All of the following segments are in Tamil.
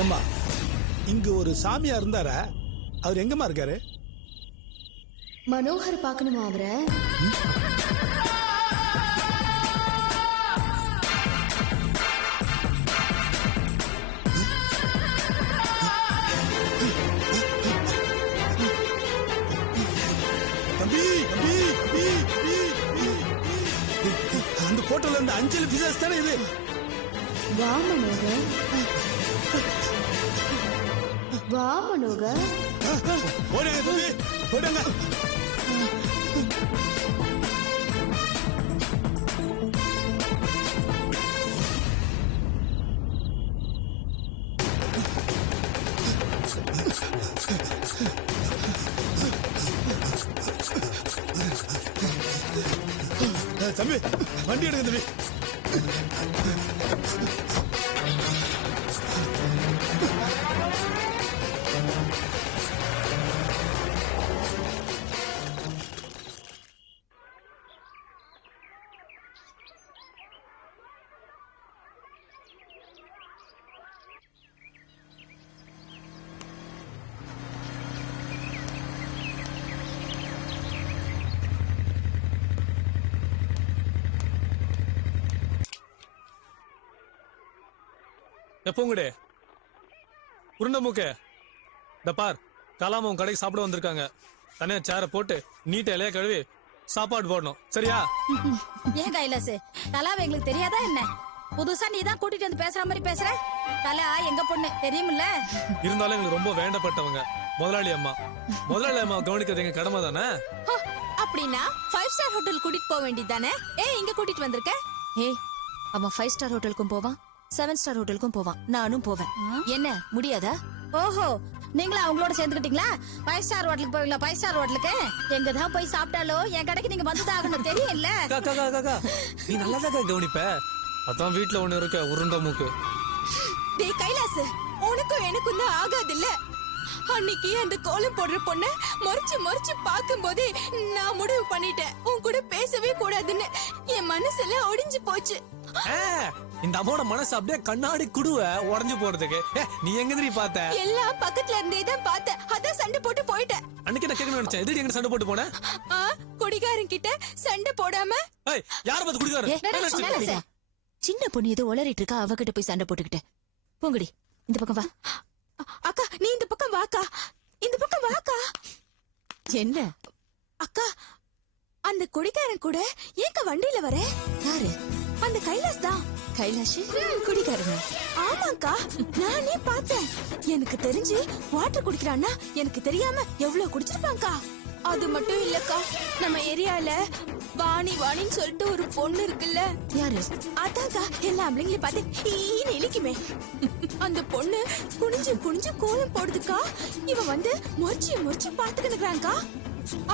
ஏம்மா இங்க ஒரு சாமியா இருந்தாரா? அவர் எங்கம்மா இருக்காரு? மனோகர் பார்க்கணுமா அவரை? தம்பி தம்பி தம்பி, தம்பி, தம்பி. அந்த போட்டோல இருந்து அஞ்சலி பிசாஸ் தானே இது? வா மனோகர், வா மனோகர். ஓடுங்க தம்பி ஓடுங்க. தம்பி வண்டி எடுங்க தம்பி. எப்போங்கடே உருண்ட மூக்க இந்த பார், கலாம் உன் கடைக்கு சாப்பிட வந்திருக்காங்க. தனியா சேர போட்டு நீட்ட இலைய கழுவி சாப்பாடு போடணும், சரியா? ஏன் கைலாசு, கலாவை எங்களுக்கு தெரியாதா என்ன? புதுசா நீ தான் கூட்டிட்டு வந்து பேசுற மாதிரி பேசுற. கலா எங்க பொண்ணு தெரியுமில்ல? இருந்தாலும் எங்களுக்கு ரொம்ப வேண்டப்பட்டவங்க முதலாளி அம்மா. முதலாளி அம்மா கவனிக்கிறது எங்க கடமை தானே. அப்படின்னா 5 ஸ்டார் ஹோட்டல் கூட்டிட்டு போக வேண்டியதானே? இங்க கூட்டிட்டு வந்திருக்க? அவன் 5 ஸ்டார் ஹோட்டலுக்கும் போவான், 7 ஸ்டார் ஹோட்டலுக்கும் போவான், நானும் போவேன். என்ன முடியாதா? ஓஹோ, நீங்களும் அவங்களோட சேர்ந்துக்கிட்டீங்களா? 5 ஸ்டார் ஹோட்டலுக்கு போவீங்களா? 5 ஸ்டார் ஹோட்டலுக்கு எங்க தான் போய் சாப்பிட்டாலும் என் கடைக்கு நீங்க வந்துதாகணும், தெரியும்ல? நீ நல்லாதான் கவனிப்ப. அதான் வீட்டுல ஒண்ணு இருக்க உருண்ட மூக்கு. டேய் கைலாஸ், உனக்கும் எனக்கும் தான் ஆகாது இல்ல? அன்னைக்கு அந்த கோலம் போடுற பொண்ண மொறிச்சு மொறிச்சு பாக்கும் போதே நான் முடிவு பண்ணிட்டேன், உன் கூட பேசவே கூடாதுன்னு. என் மனசுல ஒடிஞ்சு போச்சு. இந்த அம்மாவோட மனசு அப்படியே கண்ணாடி குடுவ உடஞ்சு போறதுக்கு. நீ எங்க பார்த்த? எல்லாம் பக்கத்துல இருந்தே தான் பார்த்தேன், அதான் சண்டை போட்டு போயிட்டேன். அன்னைக்கு நான் கேட்கணும்னு நினைச்சேன், எதுக்கு எங்க சண்டை போட்டு போனேன்? குடிகாரன் கிட்ட சண்டை போடாம யார பார்த்து குடிகாரன்? சின்ன பொண்ணு ஏதோ உளறிட்டு இருக்கா, அவகிட்ட போய் சண்டை போட்டுக்கிட்டு. போங்கடி, இந்த பக்கம் வா. அக்கா நீ இந்த பக்கம் வாக்கா, இந்த பக்கம் வாக்கா. என்ன அக்கா, அந்த குடிகாரன் கூட ஏங்க வண்டியில வர? யாரு? அந்த கைலாஸ் தான். கைலாஷ் குடிக்காரங்க? ஆமாக்கா, நானே பார்த்தேன். எனக்கு தெரிஞ்சு வாட்டர் குடிக்கிறான்னா எனக்கு தெரியாம எவ்வளவு குடிச்சிருப்பாங்கக்கா. அது மட்டும் இல்லக்கா, நம்ம ஏரியால வாணி வாணின்னு சொல்லிட்டு ஒரு பொண்ணு இருக்குல்ல. யாரு? அதாக்கா, எல்லா ஆம்பளைங்களையும் பார்த்து ஈன்னு இழிக்குமே. அந்த பொண்ணு குனிஞ்சு குனிஞ்சு கோலம் போடுதுக்கா. இவன் வந்து மொறிச்சு மொறிச்சு பாத்துக்கிட்டுறாங்கக்கா.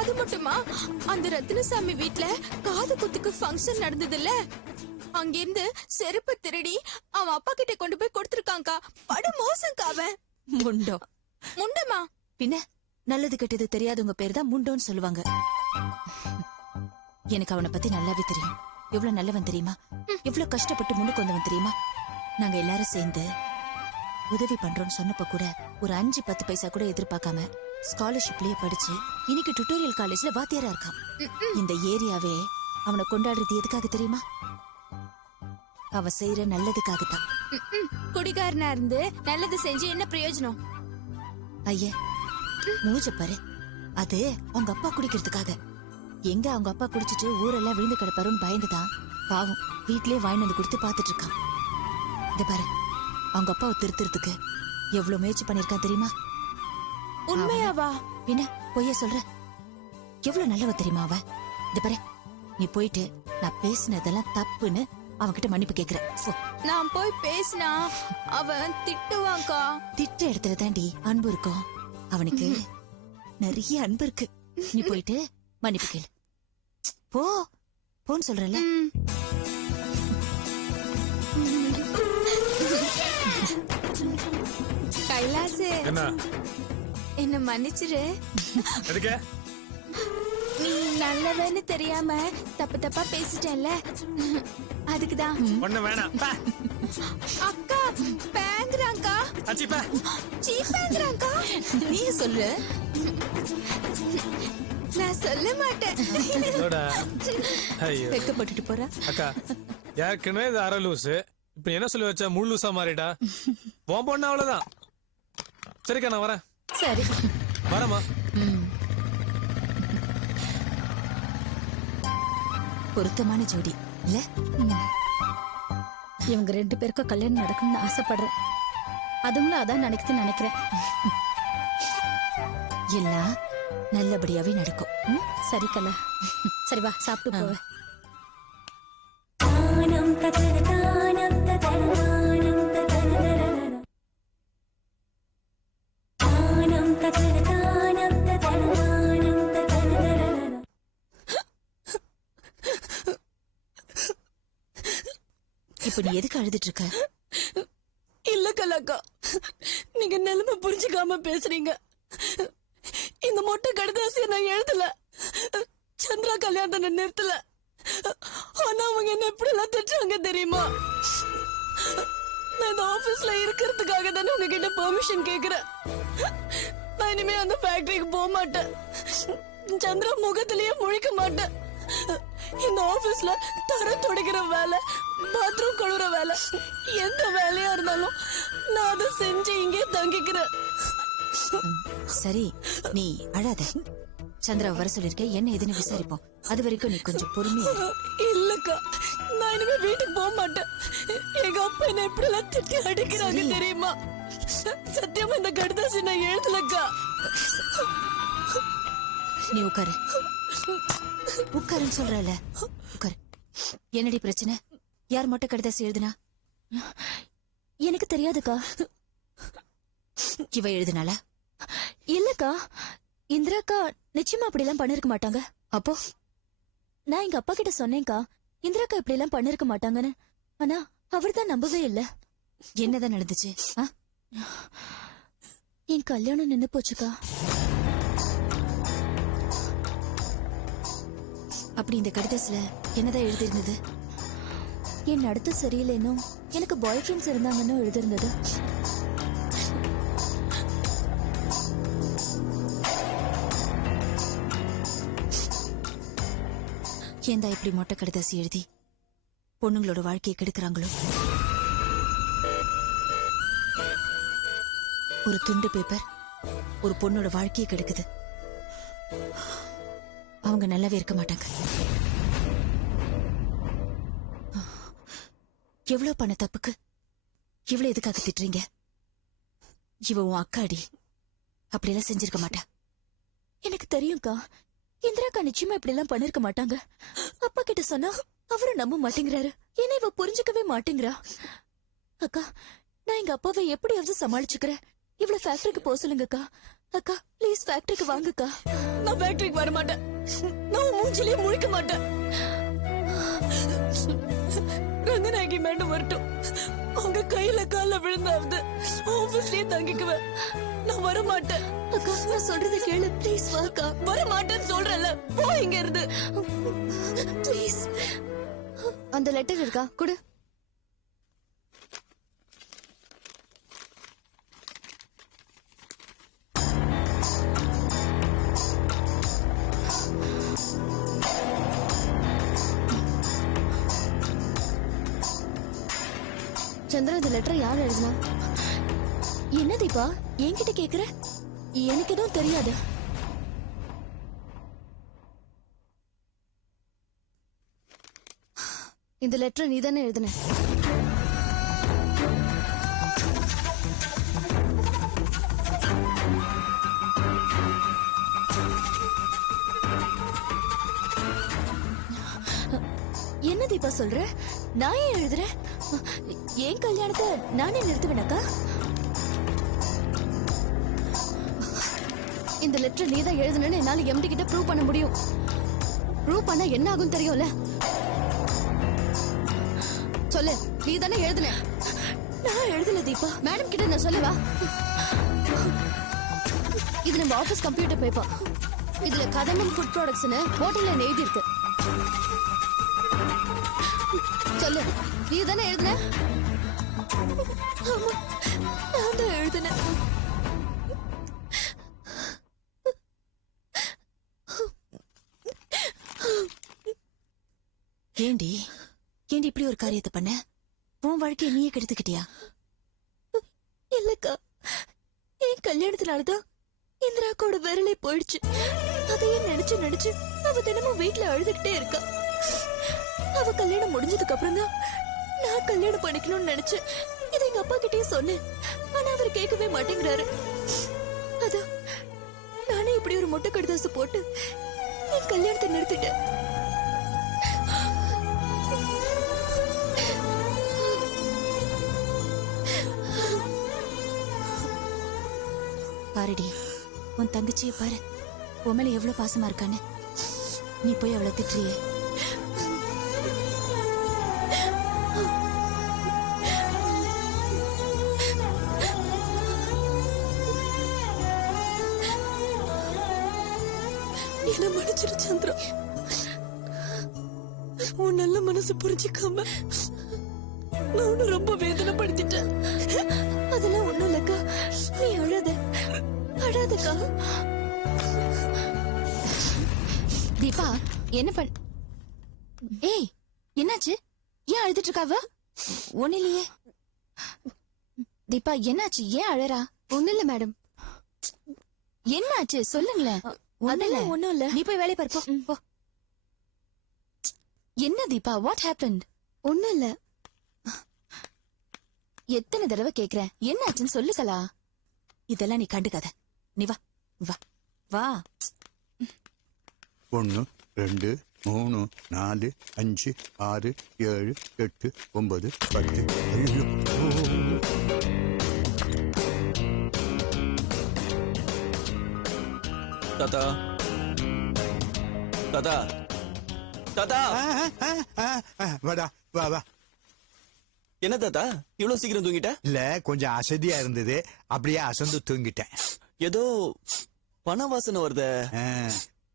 அது மட்டுமா, அந்த ரத்தினசாமி வீட்ல காது குத்துக்கு ஃபங்க்ஷன் நடந்ததுல்ல, அங்கிருந்து செருப்பு திருடி அவன் அப்பா கிட்ட கொண்டு போய் கொடுத்திருக்காங்கக்கா. படு மோசம்க்கா அவன். முண்டோ? முண்டமா? பின்ன நல்லது கெட்டது தெரியாதவங்க பேர் தான் முண்டோன்னு சொல்லுவாங்க. எனக்கு அவனை பத்தி நல்லாவே தெரியும். எவ்வளவு நல்லவன் தெரியுமா? எவ்வளவு கஷ்டப்பட்டு முன்னுக்கு வந்தவன் தெரியுமா? நாங்க எல்லாரும் சேர்ந்து உதவி பண்றோம்னு சொன்னப்ப கூட ஒரு 5-10 பைசா கூட எதிர்பார்க்காம ஸ்காலர்ஷிப்லயே படிச்சு இன்னைக்கு டுட்டோரியல் காலேஜ்ல வாத்தியாரா இருக்கான். இந்த ஏரியாவே அவனை கொண்டாடுறது எதுக்காக தெரியுமா? அவன் செய்யற நல்லதுக்காகத்தான். குடிகாரனா இருந்து நல்லது செஞ்சு என்ன பிரயோஜனம்? ஐயா மூஞ்ச பாரு, அது அவங்க அப்பா குடிக்கிறதுக்காக. எங்க அவங்க அப்பா குடிச்சிட்டு ஊரெல்லாம் விழுந்து கிடப்பாருன்னு பயந்துதான் பாவம் வீட்லயே வாங்கி வந்து கொடுத்து பாத்துட்டு இருக்கான். இத பாரு, அவங்க அப்பாவை திருத்துறதுக்கு எவ்வளவு முயற்சி பண்ணிருக்கான் தெரியுமா? உண்மையாவா? பின்ன பொய்ய சொல்ற? எவ்வளவு நல்லவ தெரியுமா அவ? இத பாரு, நீ போயிட்டு நான் பேசினதெல்லாம் தப்புன்னு அவன்கிட்ட மன்னிப்பு கேக்குற. நான் போய் பேசினா அவன் திட்டுவான்க்கா. திட்ட இடத்துல தாண்டி அன்பு இருக்கும். அவனுக்கு நிறைய அன்பு இருக்கு. நீ போயிட்டு மன்னிப்பு கேளு. போ போன்னு சொல்றல. கைலாஸ், என்ன மன்னிச்சிரு. நீ நல்லவன்னு தெரியாம தப்பு தப்பா பேசிட்டேன்ல, அதுக்குதான். ஒண்ணு வேணாம். அக்கா சீப்பாங்கிறாங்கா. அச்சிப்பா சீப்பாங்கிறாங்கா. நீ சொல்லு. நான் சொல்ல மாட்டேன். இதோட ஐயோ வெக்கப்பட்டுட்டு போறா. அக்கா ஏற்கனவே இது அரை லூசு, இப்ப என்ன சொல்லி வச்சா முழு லூசா மாறிட்டா. உன் பொண்ணு அவ்வளவுதான். சரிக்கா நான் வரேன். சரி வரேம்மா. பொருத்தமான ஜோடி இல்ல? இவங்க 2 பேருக்கும் கல்யாணம் நடக்கணும்னு ஆசைப்படுறேன். அதுங்களும் அதான் நினைக்கிறேன். எல்லாம் நல்லபடியாவே நடக்கும். சரி கலா, சரி வா சாப்பிட்டு போவேன். இப்ப நீ எதுக்கு அழுதுட்டு இருக்க? இல்ல கலாக்கா, நீங்க நிலைமை புரிஞ்சுக்காம பேசுறீங்க. இந்த மொட்டை கடுதாசிய நான் எழுதல, சந்திரா கல்யாணத்தை நிறுத்தல. ஆனா அவங்க என்ன எப்படி எல்லாம் திட்டுறாங்க தெரியுமா? நான் இந்த ஆபீஸ்ல இருக்கிறதுக்காக தானே உங்ககிட்ட பெர்மிஷன் கேக்குறேன். நான் இனிமே அந்த ஃபேக்டரிக்கு போக மாட்டேன். சந்திரா முகத்திலேயே முழிக்க மாட்டேன். இந்த ஆபீஸ்ல தர துடைக்கிற வேலை, பாத்ரூம் கழுவுற வேலை, எந்த வேலையா இருந்தாலும் நான் அதை செஞ்சு இங்கே தங்கிக்கிறேன். சரி நீ அழாத. சந்திரா வர சொல்லிருக்க, என்ன ஏதுன்னு விசாரிப்போம். அது வரைக்கும் நீ கொஞ்சம் பொறுமையா இரு. இல்லக்கா, நான் இனிமே வீட்டுக்கு போக மாட்டேன். எங்க அப்பா என்ன எப்படி எல்லாம் திட்டி அடிக்கிறாங்க தெரியுமா? சத்தியமா இந்த கடுதாசி நான் எழுதலக்கா. நீ உட்காரு. உட்காருன்னு சொல்றல, உட்காரு. என்னடி பிரச்சனை? யார் மொட்டை கடிதாசி எழுதுனா? எனக்கு தெரியாதுக்கா. இவ எழுதுனாளா? இல்லக்கா, இந்திராக்கா நிச்சயமா அப்படி எல்லாம் பண்ணிருக்க மாட்டாங்க. அப்போ நான் எங்க அப்பா கிட்ட சொன்னேன்க்கா, இந்திராக்கா இப்படி எல்லாம் பண்ணிருக்க மாட்டாங்கன்னு. ஆனா அவர்தான் நம்பவே இல்ல. என்னதான் நடந்துச்சு? என் கல்யாணம் நின்னு போச்சுக்கா. அப்படி இந்த கடிதாசில என்னதான் எழுதிருந்தது? என் நடத்த சரியில்லைன்னு, எனக்கு பாய் ஃப்ரெண்ட்ஸ் இருந்தாங்கன்னு எழுதிருந்தது. ஏந்தா இப்படி மொட்டை கடிதாசி எழுதி பொண்ணுங்களோட வாழ்க்கையை கெடுக்கிறாங்களோ? ஒரு துண்டு பேப்பர் ஒரு பொண்ணோட வாழ்க்கையை கெடுக்குது. அவங்க நல்லாவே இருக்க மாட்டாங்க. எவ்வளவு பண்ண தப்புக்கு இவ்வளவு எதுக்காக திட்டுறீங்க? இவ உன் அக்காடி, அப்படியெல்லாம் செஞ்சிருக்க மாட்டா. எனக்கு தெரியும்க்கா, இந்திராக்கா நிச்சயமா இப்படி எல்லாம் பண்ணிருக்க மாட்டாங்க. அப்பா கிட்ட சொன்னா அவரும் நம்ப மாட்டேங்கிறாரு. ஏன்னா இவ புரிஞ்சுக்கவே மாட்டேங்கிறா. அக்கா, நான் எங்க அப்பாவை எப்படியாவது சமாளிச்சுக்கிறேன். இவ்வளவு ஃபேக்டரிக்கு போக சொல்லுங்கக்கா. அக்கா ப்ளீஸ் ஃபேக்டரிக்கு வாங்கக்கா. நான் ஃபேக்டரிக்கு வர மாட்டேன். நான் மூஞ்சிலேயே முழிக்க மாட்டேன். ரங்கநாயகி மேடம் வரட்டும், அவங்க கையில கால விழுந்தாவது ஆபீஸ்லயே தங்கிக்குவேன். நான் வர மாட்டேன். அக்கா நான் சொல்றதை கேளு ப்ளீஸ் வாக்கா. வர மாட்டேன்னு சொல்றேன்ல, போ இங்க இருந்து ப்ளீஸ். அந்த லெட்டர் இருக்கா? குடு. சந்திரா, இந்த லெட்டர் யார் எழுதுனா? என்ன தீபா என்கிட்ட கேக்குற? எனக்கு எதுவும் தெரியாது. இந்த லெட்டர் நீ தானே எழுதுன? என்ன தீபா சொல்ற? நான் ஏன் எழுதுறேன்? என் கல்யாணத்தை நானே நிறுத்துவேனாக்கா? இந்த லெட்டர் நீ தான் எழுதுனேன்னு என்னால எம்டி கிட்ட ப்ரூவ் பண்ண முடியும். ப்ரூவ் பண்ணா என்ன ஆகும் தெரியும்ல? சொல்லு, நீ தானே எழுதுன? நான் எழுதல தீபா. மேடம் கிட்ட நான் சொல்லவா? இது நம்ம ஆபீஸ் கம்ப்யூட்டர் பேப்பர். இதுல கதம்பம் ஃபுட் ப்ராடக்ட்ஸ்னு ஹோட்டல்ல எழுதி இருக்கு. சொல்லு, நீ தானே எழுதுன? ஆமா நான் தான் எழுதினேன். ஏண்டி ஏண்டி இப்படி ஒரு காரியத்தை பண்ண? உன் வாழ்க்கையை நீயே கெடுத்துக்கிட்டியா? இல்லக்கா, என் கல்யாணத்தினாலதான் இந்திராக்கோட விரலே போயிடுச்சு. அதையே நினைச்சு நினைச்சு அவ தினமும் வீட்டுல அழுதுகிட்டே இருக்கா. அவ கல்யாணம் முடிஞ்சதுக்கு அப்புறம் தான் நான் கல்யாணம் பண்ணிக்கணும்னு நினைச்சேன். இதை எங்க அப்பா கிட்டயே சொன்னேன். ஆனா அவர் கேட்கவே மாட்டேங்கிறாரு. அதான் நானே இப்படி ஒரு மொட்டை கடிதாசு போட்டு என் கல்யாணத்தை நிறுத்திட்டேன். பாருடி, உன் தங்கச்சியை பாரு, உன் மேல எவ்வளவு பாசமா இருக்கான்னு. நீ போய் அவளை திட்டுறியே. என்ன மன்னிச்சிரு சந்திரா. உன் நல்ல மனசு புரிஞ்சுக்காம நான் உன்னை ரொம்ப வேதனைப்படுத்திட்டேன். அதெல்லாம் ஒண்ணும் இல்லக்கா, நீ அழாதக்கா. தீபா என்ன பண் ஏய் என்னாச்சு? ஏன் அழுதுட்டு இருக்காவ? ஒண்ணு இல்லையே. தீபா என்னாச்சு? ஏன் அழறா? ஒண்ணு இல்ல மேடம். என்னாச்சு சொல்லுங்களேன். அதெல்லாம் ஒண்ணும் இல்ல. நீ போய் வேலையை பாரு, போ, போ. என்ன தீபா, வாட் ஹேப்பன்ட்? ஒண்ணும் இல்ல. எத்தனை தடவை கேக்குறேன், என்னாச்சுன்னு சொல்லுக்கலா. இதெல்லாம் நீ கண்டுக்காத. நீ வா வா வா. 1 2 3 4 5 6 7 8 9 10. ஐயோ. தாத்தா தாத்தா தாத்தா வாடா வா வா. என்ன தாத்தா இவ்வளவு சீக்கிரம் தூங்கிட்ட? இல்ல கொஞ்சம் அசதியா இருந்தது, அப்படியே அசந்து தூங்கிட்டேன். ஏதோ பண வாசனை வருதே.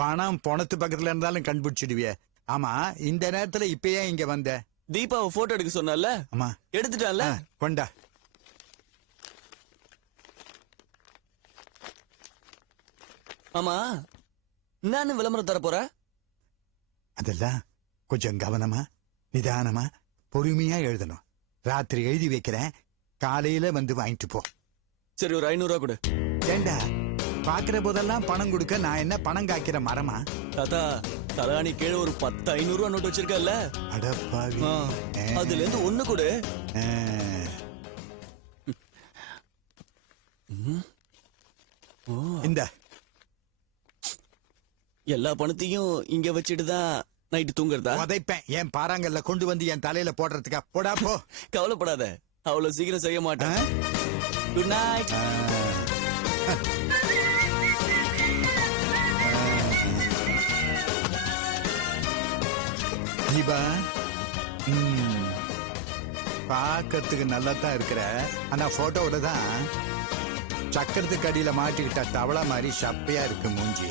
பணம் பணத்து பக்கத்துல இருந்தாலும் கண்டுபிடிச்சிடுவிய. ஆமா, இந்த நேரத்துல இப்பயே இங்க வந்த? தீபாவை போட்டோ எடுக்க சொன்னல, ஆமா எடுத்துட்டான்ல. கொண்டா. ஆமா, நான் விளம்பரம் தர போற? அதெல்லாம் கொஞ்சம் கவனமா நிதானமா பொறுமையா எழுதணும். ராத்திரி எழுதி வைக்கிறேன், காலையில வந்து வாங்கிட்டு போ. சரி, ஒரு 500 ரூபா கொடு. ஏண்டா பாக்குற போதெல்லாம் பணம் கொடுக்க நான் என்ன பணம் காய்க்கிற மரமா? தாத்தா தலானி கீழே ஒரு 10 500 ரூபா நோட்டு வச்சிருக்கல, அடப்பாவி. அதுல இருந்து ஒண்ணு கொடு. இந்த எல்லா பணத்தையும் இங்க வச்சுட்டு தான் நைட்டு தூங்குறதா? உதைப்பேன் என் பாறாங்கல்ல கொண்டு வந்து என் தலையில போடுறதுக்கா? போடா போ. கவலைப்படாத, அவ்வளவு சீக்கிரம் செய்ய மாட்டேன். Good night. தீபா, பாக்கிறதுக்கு நல்லா தான் இருக்கிற, ஆனா போட்டோவோட தான் சக்கரத்துக்கு அடியில மாட்டிக்கிட்ட தவளை மாதிரி சப்பையா இருக்கு மூஞ்சி.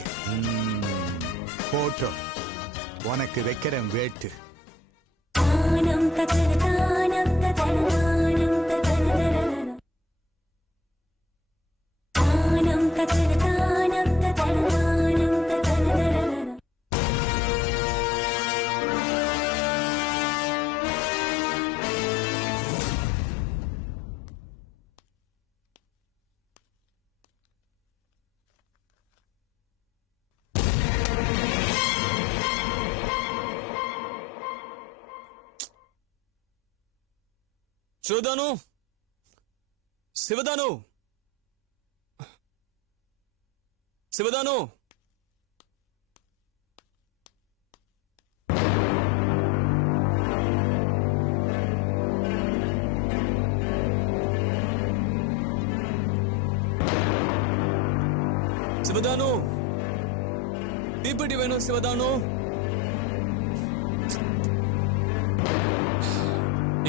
போட்டோ உனக்கு வைக்கிறேன் வேட்டு. சிவதானு, சிவதானு, சிவதானு. சிவதானு, தீப்பெட்டி வேணும் சிவதானு.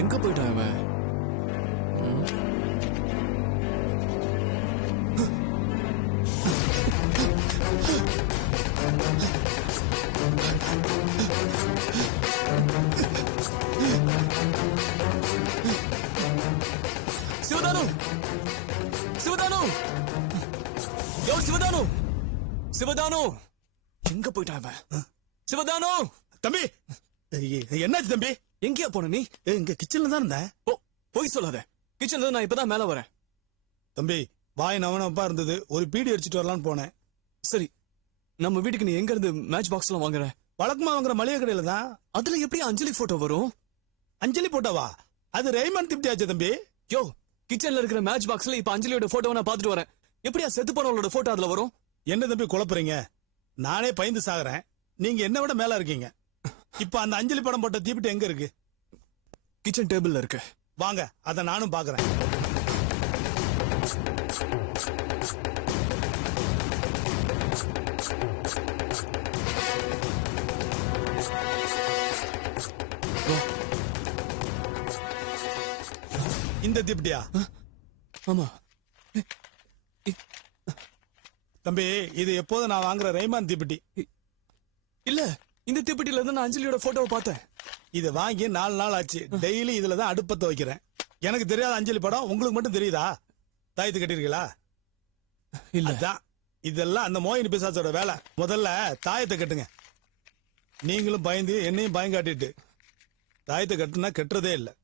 எங்க போயிட்டான் அவன்? சிவதானு, சிவதானு சிவதானு எங்க போயிட்டான் அவன்? சிவதானு தம்பி என்னாச்சு தம்பி? எங்கேயா போன நீ? இங்க கிச்சன்ல தான் இருந்தேன். ஓ போய் சொல்லாத. கிச்சன்ல நான் இப்பதான் மேல வரேன். தம்பி வாய் நவனப்பா இருந்தது, ஒரு பீடி அடிச்சிட்டு வரலான்னு போனேன். சரி, நம்ம வீட்டுக்கு நீ எங்க இருந்து மேட்ச் பாக்ஸ் எல்லாம் வாங்குற? வழக்கமா வாங்குற மளிகை கடையில தான். அதுல எப்படி அஞ்சலி போட்டோ வரும்? அஞ்சலி போட்டோவா? அது ரெய்மன் திப்டி ஆச்சு தம்பி. யோ, கிச்சன்ல இருக்கிற மேட்ச் பாக்ஸ்ல இப்ப அஞ்சலியோட போட்டோ நான் பாத்துட்டு வரேன். எப்படியா செத்து போனவளோட போட்டோ அதுல வரும்? என்ன தம்பி குழப்புறீங்க? நானே பயந்து சாகுறேன், நீங்க என்ன விட மேல இருக்கீங்க. இப்ப அந்த அஞ்சலி படம் போட்ட தீப்பிட்டு எங்க இருக்கு? கிச்சன் டேபிள்ல இருக்கு. வாங்க, அத நானும் பாக்குறேன். இந்த தீப்டியா? ஆமா. தம்பி இது எப்போதும் நான் வாங்குற ரெய்மான் தீப்பெட்டி. இல்ல, இந்த தீப்பெட்டில இருந்து நான் அஞ்சலியோட போட்டோவை பார்த்தேன். இது வாங்கி 4 நாள் ஆச்சு. டெய்லி இதுல தான் அடுப்பத்தை வைக்கிறேன். எனக்கு தெரியாத அஞ்சலி படம் உங்களுக்கு மட்டும் தெரியுதா? தாயத்து கட்டிருக்கீங்களா? இல்ல. அதான் இதெல்லாம் அந்த மோகினி பிசாசோட வேலை. முதல்ல தாயத்தை கட்டுங்க. நீங்களும் பயந்து என்னையும் பயம் காட்டிட்டு தாயத்தை கட்டுனா கட்டுறதே இல்லை.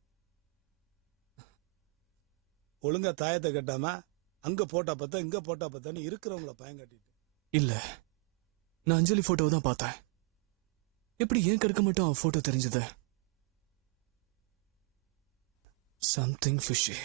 ஒழுங்கா தாயத்தை கட்டாம அங்க போட்டா பார்த்தா இங்க போட்டா பார்த்தான்னு இருக்கிறவங்கள பயம் காட்டிட்டு. இல்ல, நான் அஞ்சலி போட்டோவை தான் பார்த்தேன். எப்படி ஏன் கடுக்க மட்டும் அவன் போட்டோ தெரிஞ்சது? Something fishy.